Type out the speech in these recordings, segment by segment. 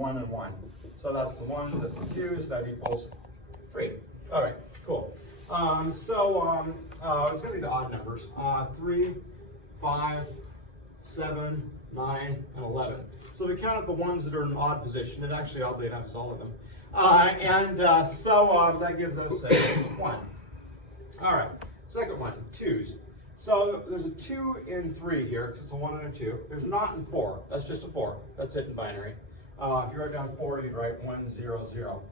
1 and 1. So that's the 1s, that's the 2s, that equals 3. All right, cool. It's going to be the odd numbers. 3, 5, 7, 9, and 11. So we count up the ones that are in an odd position. It actually, oddly enough, is all of them. So that gives us a 1. All right, second one, 2s. So there's a 2 in 3 here, because it's a 1 and a 2. There's not in 4. That's just a 4. That's it in binary. If you write down 4, you'd write 1, 0, 0.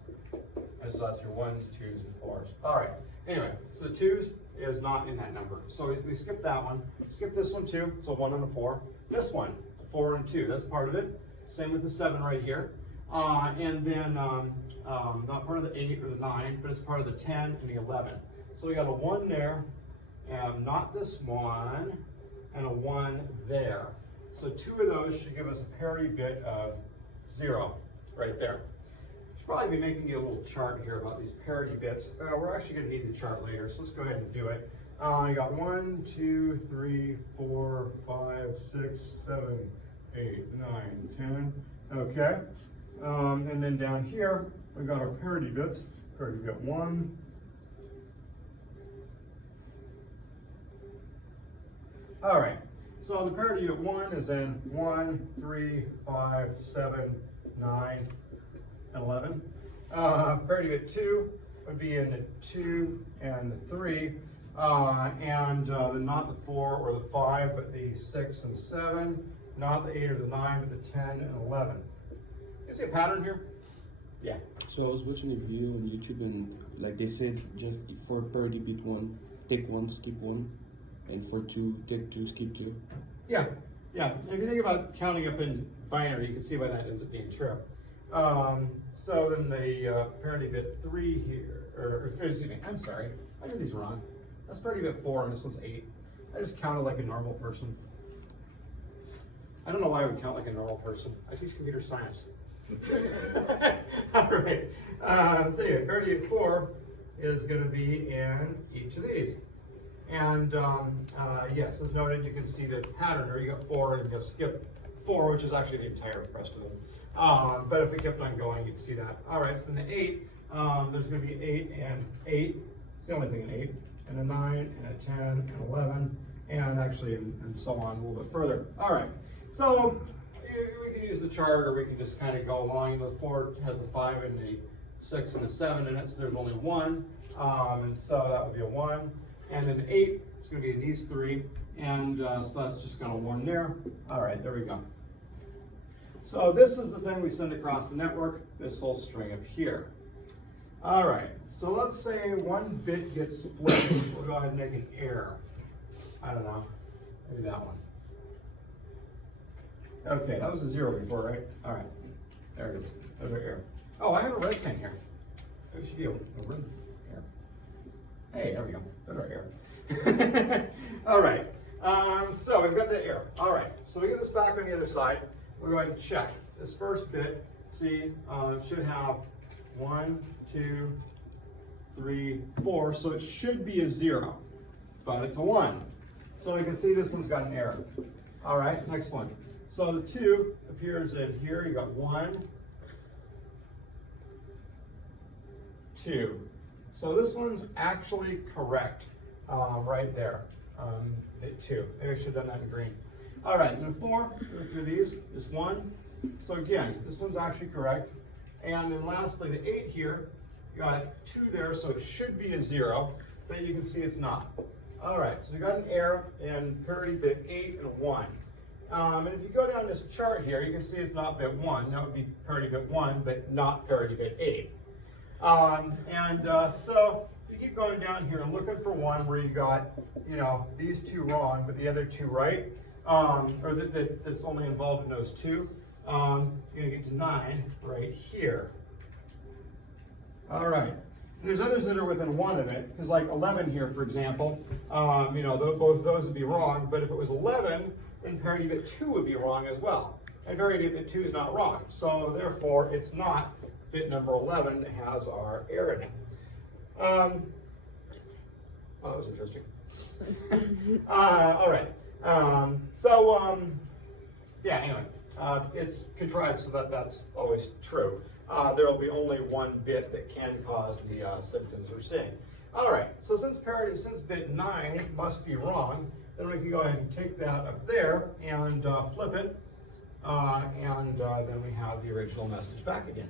And so that's your 1s, 2s, and 4s. All right, anyway, so the 2s is not in that number. So we skip that one. Skip this one too, it's a 1 and a 4. This one, a 4 and 2, that's part of it. Same with the 7 right here. And then not part of the 8 or the 9, but it's part of the 10 and the 11. So we got a 1 there, and not this one, and a 1 there. So 2 of those should give us a parity bit of 0 right there. Should probably be making you a little chart here about these parity bits. We're actually going to need the chart later, so let's go ahead and do it. You got 1, 2, 3, 4, 5, 6, 7, 8, 9, 10. Okay. And then down here, we got our parity bits. Parity bit 1. All right. So the parity bit 1 is in 1, 3, 5, 7, 9, and 11. Parity bit 2 would be in the 2 and the 3. Not the 4 or the 5, but the 6 and 7. Not the 8 or the 9, but the 10 and 11. You see a pattern here? Yeah. So I was watching a video on YouTube and like they said just for parity bit 1, take 1, skip 1, and for 2, take 2, skip 2. Yeah, yeah. If you think about counting up in binary, you can see why that ends up being true. So then the parity bit 3 here, or excuse me, I'm sorry, I did these wrong. That's parity bit 4 and this one's 8. I just counted like a normal person. I don't know why I would count like a normal person. I teach computer science. All right. So yeah, parity bit 4 is going to be in each of these. And yes, as noted, you can see the pattern here. You got 4 and you'll skip 4, which is actually the entire rest of them. But if we kept on going, you'd see that. All right, so then the 8, there's going to be 8 and 8. It's the only thing in 8. And a 9 and a 10 and 11. And actually, and so on a little bit further. All right. So we can use the chart, or we can just kind of go along. The 4 has the 5 and the 6 and the 7 in it, so there's only 1. And so that would be a 1. And then 8 is going to be in these 3. And so that's just got a 1 there. All right, there we go. So this is the thing we send across the network, this whole string up here. All right, so let's say one bit gets split. We'll go ahead and make an error. I don't know, maybe that one. Okay, that was a 0 before, right? All right, there it is. There's our error. Oh, I have a red pen here. There should be a red error. Hey, there we go. There's our error. All right, so we've got the error. All right, so we get this back on the other side. We'll go ahead and check. This first bit, see, it should have 1, 2, 3, 4, so it should be a 0, but it's a 1. So we can see this one's got an error. All right, next one. So the 2 appears in here. You got 1, 2. So this one's actually correct right there. Bit 2. Maybe I should have done that in green. All right, and then 4, go through these, is 1. So again, this one's actually correct. And then lastly, the 8 here, you got 2 there, so it should be a 0, but you can see it's not. All right, so we got an error in parity bit 8 and a 1. And if you go down this chart here, you can see it's not bit 1. That would be parity bit 1, but not parity bit 8. So you keep going down here and looking for one where you got, these 2 wrong, but the other 2 right, or that's only involved in those 2. You're gonna get to 9 right here. All right. And there's others that are within 1 of it, because like 11 here, for example, both those would be wrong, but if it was 11, then parity bit 2 would be wrong as well. And parity bit 2 is not wrong, so therefore it's not bit number 11 that has our error in it. Oh, that was interesting. All right. Yeah, anyway. it's contrived so that that's always true. There will be only one bit that can cause the symptoms we're seeing. All right, so since bit 9 must be wrong, then we can go ahead and take that up there and flip it, and then we have the original message back again.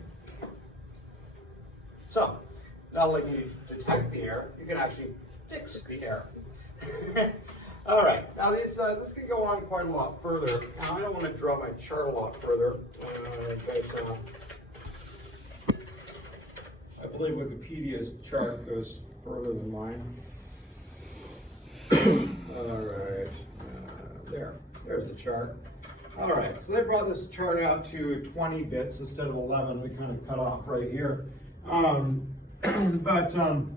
So, not only can you detect the error, you can actually fix the error. All right, now this can go on quite a lot further. Now, I don't want to draw my chart a lot further, but I believe Wikipedia's chart goes further than mine. All right, there's the chart. All right, so they brought this chart out to 20 bits instead of 11. We kind of cut off right here. But you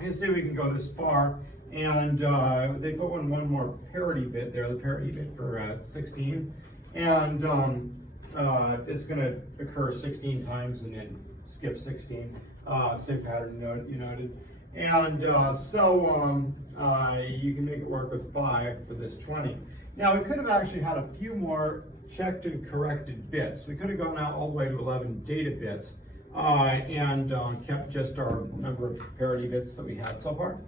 can see we can go this far, and they put one more parity bit there, the parity bit for 16, and it's going to occur 16 times and then skip 16. Same pattern you noted. And so you can make it work with 5 for this 20. Now, we could have actually had a few more checked and corrected bits. We could have gone out all the way to 11 data bits and kept just our number of parity bits that we had so far.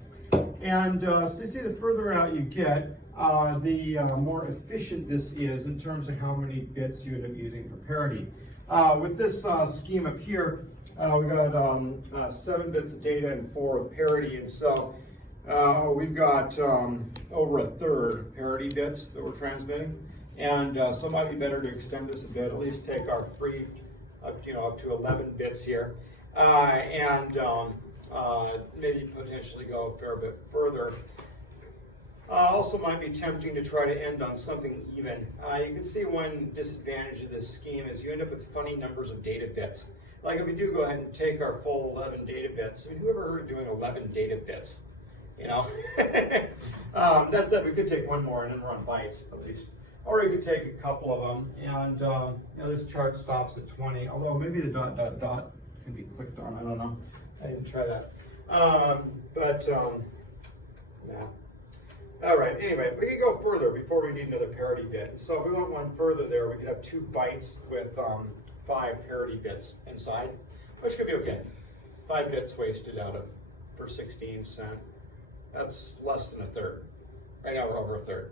And so you see, the further out you get, the more efficient this is in terms of how many bits you end up using for parity. With this scheme up here, we got 7 bits of data and 4 of parity, and so we've got over a third parity bits that we're transmitting, and so it might be better to extend this a bit, at least take our free up to 11 bits here, and maybe potentially go a fair bit further. Also might be tempting to try to end on something even. You can see one disadvantage of this scheme is you end up with funny numbers of data bits. Like if we do go ahead and take our full 11 data bits, I mean, who ever heard of doing 11 data bits? You know, that said, we could take one more and then run bytes at least. Or you could take a couple of them, and this chart stops at 20, although maybe the ... can be clicked on, I don't know. I didn't try that. Yeah. All right, anyway, we could go further before we need another parity bit. So if we want one further there, we could have 2 bytes with 5 parity bits inside, which could be okay. 5 bits wasted out of for 16 cents. That's less than a third. Right now we're over a third.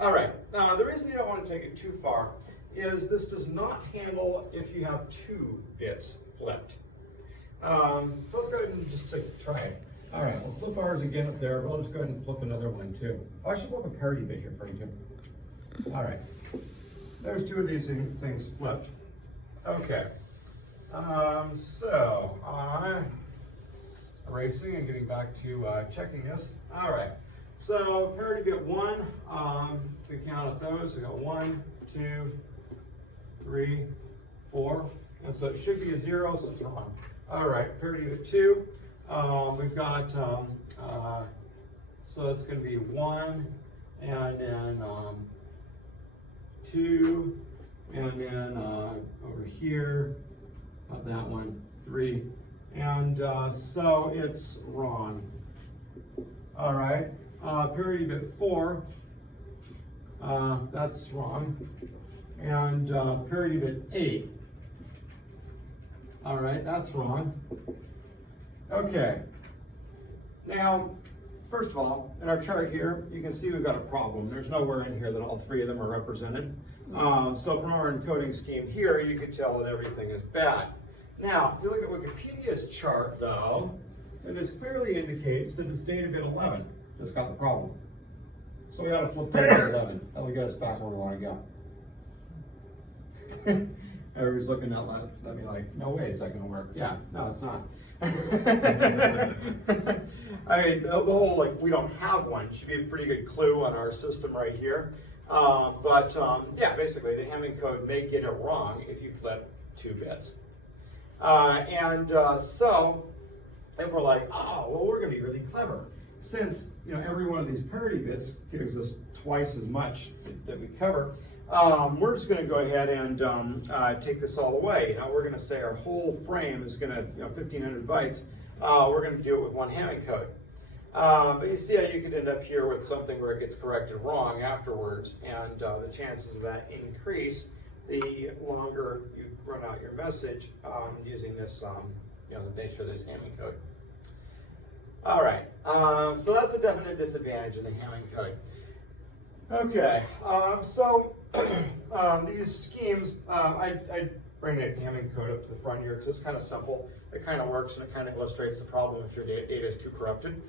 All right, now the reason you don't want to take it too far is this does not handle if you have 2 bits flipped. So let's go ahead and just try it. All right, we'll flip ours again up there, but I'll just go ahead and flip another one too. Oh, I should flip a parity bit here for you too. All right, there's 2 of these things flipped. Okay, so erasing and getting back to checking this. All right, so parity bit 1, we count up those, we got 1, 2, 3, 4, and so it should be a 0, so it's wrong. All right, parity bit 2, we've got, so it's going to be 1, and then 2, and then over here, not that one, 3, and so it's wrong. All right, parity bit 4, that's wrong, and parity bit 8, all right, that's wrong. Okay, now, first of all, in our chart here, you can see we've got a problem. There's nowhere in here that all 3 of them are represented. So from our encoding scheme here, you can tell that everything is bad. Now, if you look at Wikipedia's chart, though, it clearly indicates that it's data bit 11 that's got the problem. So we ought to flip data bit 11. That'll get us back where we want to go. Everybody's looking at me like, no way is that going to work. Yeah, no, it's not. I mean, the whole, like, we don't have one should be a pretty good clue on our system right here. Yeah, basically, the Hamming code may get it wrong if you flip 2 bits. So, if we're like, oh, well, we're going to be really clever. Since, every one of these parity bits gives us twice as much that we cover, we're just going to go ahead and take this all away. Now, we're going to say our whole frame is going to, 1,500 bytes. We're going to do it with one Hamming code. But you see how you could end up here with something where it gets corrected wrong afterwards, and the chances of that increase the longer you run out your message using this, the nature of this Hamming code. All right, so that's a definite disadvantage in the Hamming code. Okay, so these schemes, I bring the Hamming code up to the front here because it's kind of simple. It kind of works and it kind of illustrates the problem if your data is too corrupted.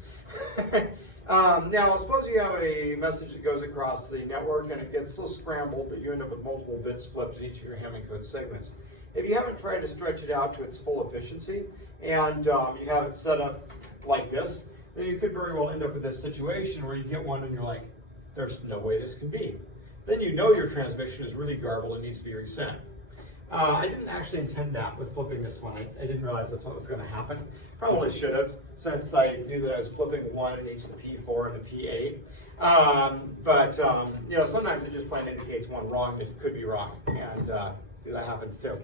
Now, suppose you have a message that goes across the network and it gets so scrambled that you end up with multiple bits flipped in each of your Hamming code segments. If you haven't tried to stretch it out to its full efficiency and you have it set up like this, then you could very well end up with this situation where you get one and you're like, there's no way this can be. Then you know your transmission is really garbled and needs to be resent. I didn't actually intend that with flipping this one. I didn't realize that's what was going to happen. Probably should have, since I knew that I was flipping one in each of the P4 and the P8. But sometimes it just plain indicates one wrong that could be wrong, and that happens too.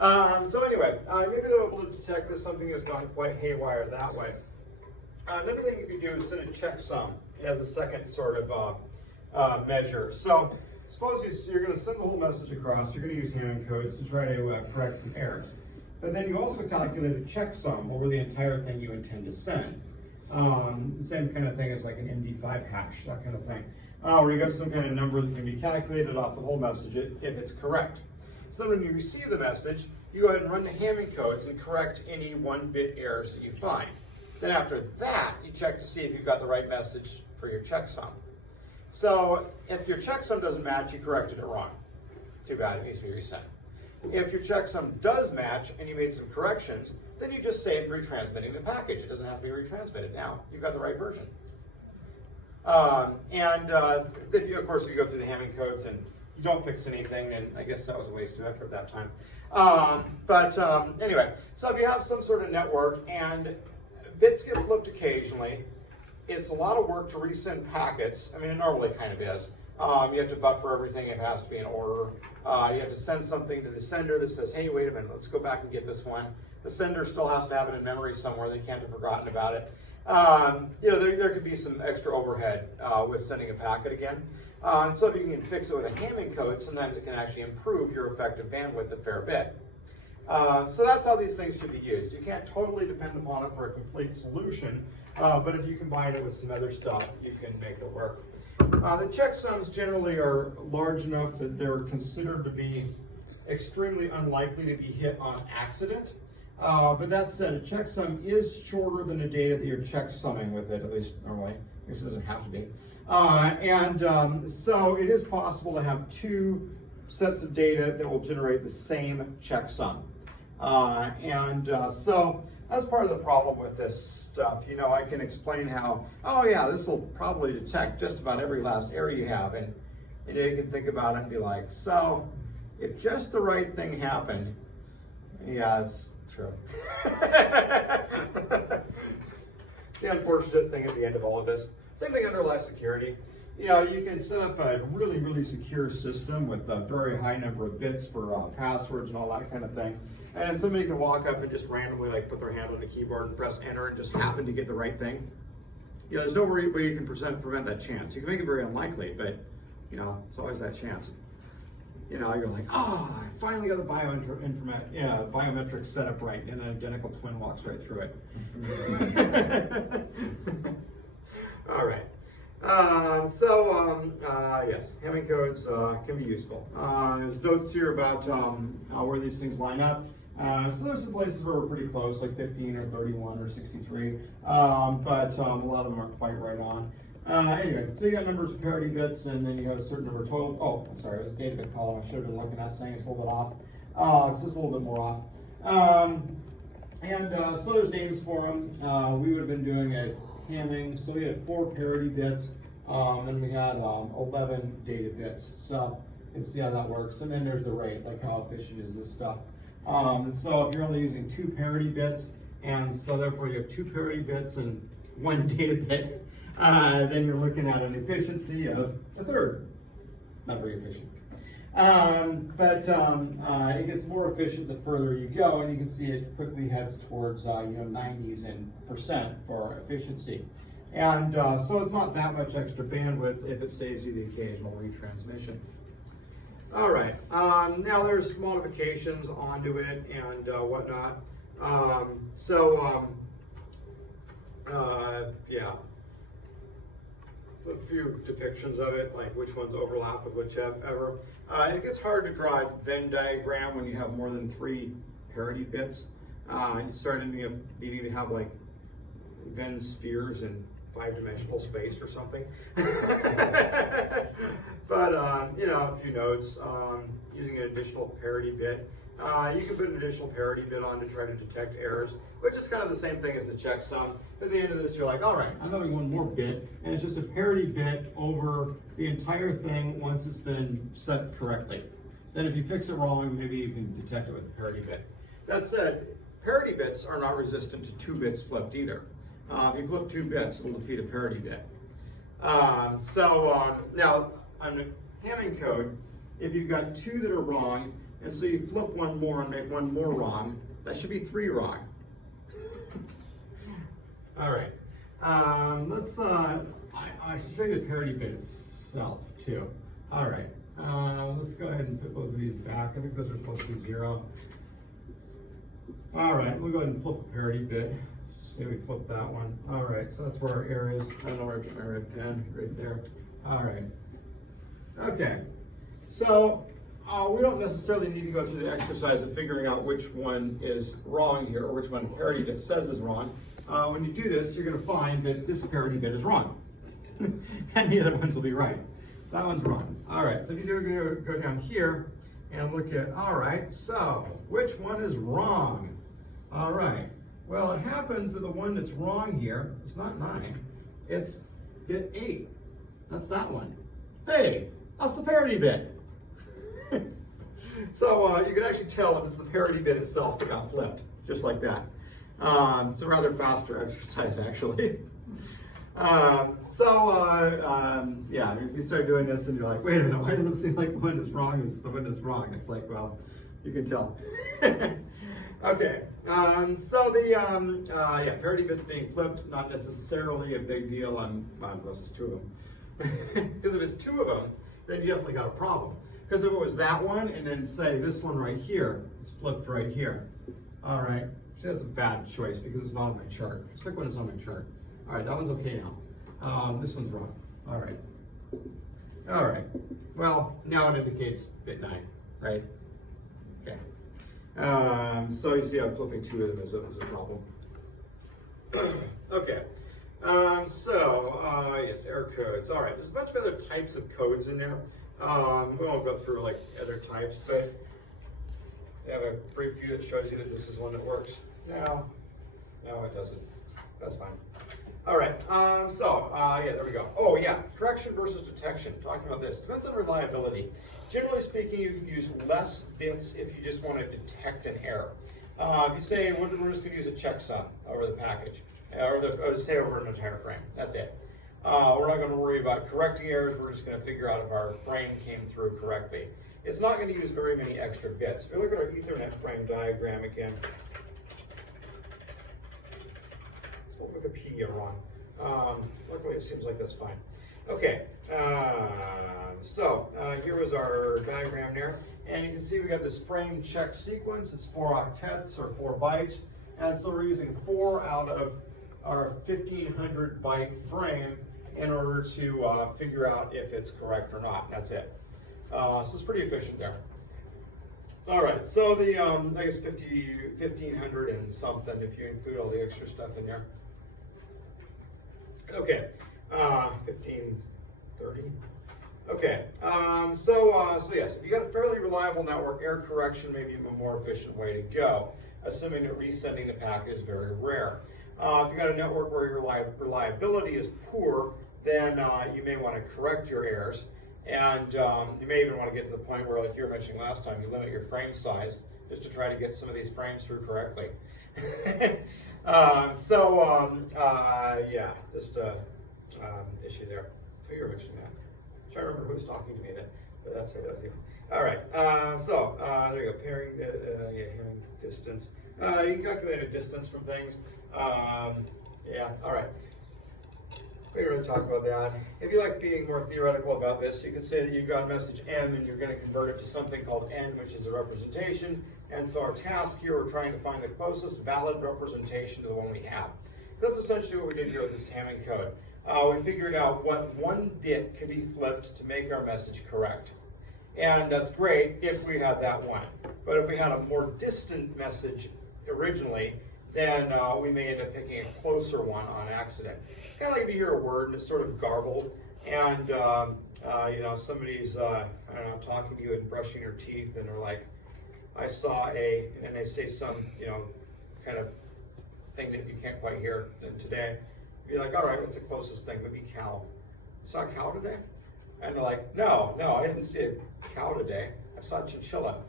So anyway, you're going to be able to detect that something has gone quite haywire that way. Another thing you can do is set a checksum as a second sort of measure. So suppose you're going to send the whole message across. You're going to use Hamming codes to try to correct some errors. But then you also calculate a checksum over the entire thing you intend to send. The same kind of thing as like an MD5 hash, that kind of thing. Where you got some kind of number that can be calculated off the whole message if it's correct. So when you receive the message, you go ahead and run the Hamming codes and correct any 1-bit errors that you find. Then after that, you check to see if you've got the right message for your checksum. So if your checksum doesn't match, you corrected it wrong. Too bad, it needs to be resent. If your checksum does match and you made some corrections, then you just saved retransmitting the package. It doesn't have to be retransmitted now. You've got the right version. Of course, you go through the Hamming codes and you don't fix anything, and I guess that was a waste of effort that time. Anyway, so if you have some sort of network and bits get flipped occasionally, it's a lot of work to resend packets. I mean, it normally kind of is. You have to buffer everything. It has to be in order. You have to send something to the sender that says, hey, wait a minute, let's go back and get this one. The sender still has to have it in memory somewhere. They can't have forgotten about it. There could be some extra overhead with sending a packet again. And so if you can fix it with a Hamming code, sometimes it can actually improve your effective bandwidth a fair bit. So that's how these things should be used. You can't totally depend upon it for a complete solution, but if you combine it with some other stuff, you can make it work. The checksums generally are large enough that they're considered to be extremely unlikely to be hit on accident. But that said, a checksum is shorter than the data that you're checksumming with it, at least normally. I guess it doesn't have to be. So it is possible to have two sets of data that will generate the same checksum. So that's part of the problem with this stuff. I can explain how, oh yeah, this will probably detect just about every last error you have. And you can think about it and be like, so if just the right thing happened, yeah, it's true. It's the unfortunate thing at the end of all of this. Same thing under live security. You can set up a really, really secure system with a very high number of bits for passwords and all that kind of thing. And somebody can walk up and just randomly put their hand on the keyboard and press enter and just happen to get the right thing. There's no way you can prevent that chance. You can make it very unlikely, but it's always that chance. You're like, oh, I finally got the biometrics set up right, and an identical twin walks right through it. All right. Yes, Hamming codes can be useful. There's notes here about where these things line up. So there's some places where we're pretty close, like 15 or 31 or 63, but a lot of them aren't quite right on. Anyway, so you got numbers of parity bits, and then you have a certain number of total. Oh, I'm sorry, it was a data bit column. I should have been looking at saying it's a little bit off. It's just a little bit more off. So there's names for them. We would have been doing it Hamming, so we had 4 parity bits, and we had 11 data bits. So you can see how that works. And then there's the rate, like how efficient is this stuff. And so if you're only using 2 parity bits, and so therefore you have 2 parity bits and 1 data bit, then you're looking at an efficiency of a third. Not very efficient. It gets more efficient the further you go, and you can see it quickly heads towards 90s and % for efficiency. And so it's not that much extra bandwidth if it saves you the occasional retransmission. All right, now there's modifications onto it and whatnot. Yeah, a few depictions of it, like which ones overlap with whichever. It gets hard to draw a Venn diagram when you have more than 3 parity bits. You start needing to have like Venn spheres in 5-dimensional space or something. But you know, a few notes, using an additional parity bit. You can put an additional parity bit on to try to detect errors, which is kind of the same thing as the checksum. At the end of this, you're like, all right, I'm having one more bit, and it's just a parity bit over the entire thing once it's been set correctly. Then if you fix it wrong, maybe you can detect it with a parity bit. That said, parity bits are not resistant to 2 bits flipped either. If you flip 2 bits, it'll defeat a parity bit. Now, on the Hamming code, if you've got 2 that are wrong, and so you flip one more and make one more wrong, that should be 3 wrong. All right. I should show you the parity bit itself too. All right. Let's go ahead and put both of these back. I think those are supposed to be 0. All right, we'll go ahead and flip a parity bit. Say we flip that one. All right, so that's where our error is. I don't know where I put my red pen, right there. All right. Okay, so we don't necessarily need to go through the exercise of figuring out which one is wrong here, or which one parity bit says is wrong. When you do this, you're going to find that this parity bit is wrong. And the other ones will be right. So that one's wrong. All right, so if you go down here and look at, all right, so which one is wrong? All right, well, it happens that the one that's wrong here is not 9, it's bit 8. That's that one. Hey, that's the parity bit. So you can actually tell that it's the parity bit itself that got flipped, just like that. It's a rather faster exercise, actually. Yeah, if you start doing this and you're like, wait a minute, why does it seem like the one that's wrong is the one that's wrong? It's like, well, you can tell. Okay, parity bits being flipped, not necessarily a big deal on, unless it's 2 of them. Because if it's 2 of them, then you definitely got a problem. Because if it was that one, and then say this one right here, it's flipped right here. All right, that's a bad choice because it's not on my chart. Let's pick one that's on my chart. All right, that one's okay now. This one's wrong. All right. All right. Well, now it indicates bit 9, right? Okay. So you see I'm flipping 2 of them as a problem. Okay. Yes, error codes. All right, there's a bunch of other types of codes in there. We won't go through like other types, but I have a brief view that shows you that this is one that works. No, it doesn't. That's fine. All right, yeah, there we go. Oh yeah, correction versus detection. Talking about this, depends on reliability. Generally speaking, you can use less bits if you just want to detect an error. If you say, we're just going to use a checksum over the package, or say over an entire frame, that's it. We're not going to worry about correcting errors, we're just going to figure out if our frame came through correctly. It's not going to use very many extra bits. If you look at our Ethernet frame diagram again, Wikipedia wrong. Luckily, it seems like that's fine. Okay, here was our diagram there, and you can see we got this frame check sequence. It's 4 octets or 4 bytes, and so we're using 4 out of our 1500 byte frame in order to figure out if it's correct or not. That's it. So it's pretty efficient there. All right, so the I guess 1500 and something if you include all the extra stuff in there. Okay, 1530. Okay, so yes, if you got a fairly reliable network, error correction may be a more efficient way to go, assuming that resending the packet is very rare. If you got a network where your reliability is poor, then you may want to correct your errors, and you may even want to get to the point where, like you were mentioning last time, you limit your frame size just to try to get some of these frames through correctly. Yeah, just issue there. Oh, you were mentioning that. I'm trying to remember who was talking to me then, but that's right, that was you. All right, there you go, pairing, hearing distance. You can calculate a distance from things. Yeah, all right. We didn't really talk about that. If you like being more theoretical about this, you could say that you've got message M and you're going to convert it to something called N, which is a representation. And so our task here, we're trying to find the closest valid representation to the one we have. That's essentially what we did here with this Hamming code. We figured out what one bit could be flipped to make our message correct. And that's great if we had that one. But if we had a more distant message originally, then we may end up picking a closer one on accident. It's kind of like if you hear a word and it's sort of garbled, and you know, somebody's I don't know, talking to you and brushing your teeth, and they're like, "I saw a," and they say some, you know, kind of thing that you can't quite hear. And today, you're like, "All right, what's the closest thing? Maybe cow. You saw a cow today?" And they're like, "No, I didn't see a cow today. I saw a chinchilla."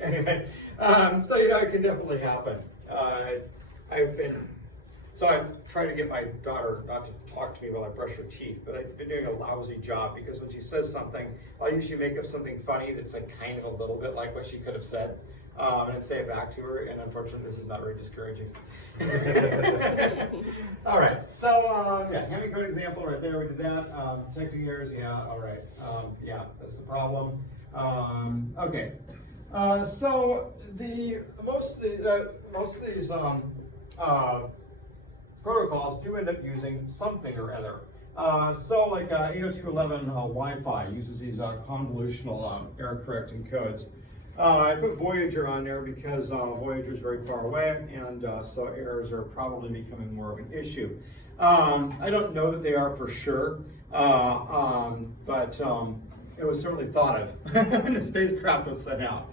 Anyway, so you know, it can definitely happen. I'm trying to get my daughter not to talk to me while I brush her teeth, but I've been doing a lousy job because when she says something, I'll usually make up something funny that's like kind of a little bit like what she could have said, and say it back to her, and unfortunately this is not very discouraging. All right, so yeah, Hamming code example right there, we did that. Detecting errors, yeah, all right. Yeah, that's the problem. Okay, so most of these protocols do end up using something or other. So like 802.11 Wi-Fi uses these convolutional error correcting codes. I put Voyager on there because Voyager is very far away, and so errors are probably becoming more of an issue. I don't know that they are for sure, but it was certainly thought of when the spacecraft was sent out.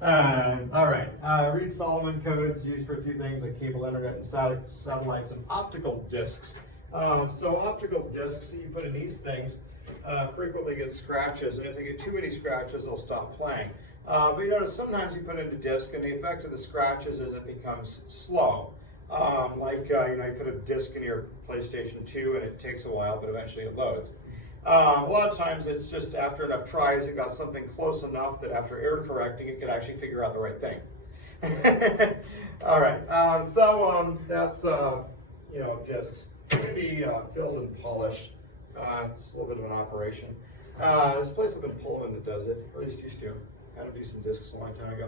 All right, Reed-Solomon codes used for a few things like cable internet and satellites and optical discs. So optical discs that you put in these things frequently get scratches, and if they get too many scratches, they'll stop playing. But you notice sometimes you put in a disc, and the effect of the scratches is it becomes slow. Like you know, you put a disc in your PlayStation 2, and it takes a while, but eventually it loads. A lot of times it's just after enough tries, it got something close enough that after error correcting, it could actually figure out the right thing. All right, so that's you know, discs. They're going to be filled and polished. It's a little bit of an operation. This place up in Pullman that does it, or at least used to. I had a decent discs a long time ago.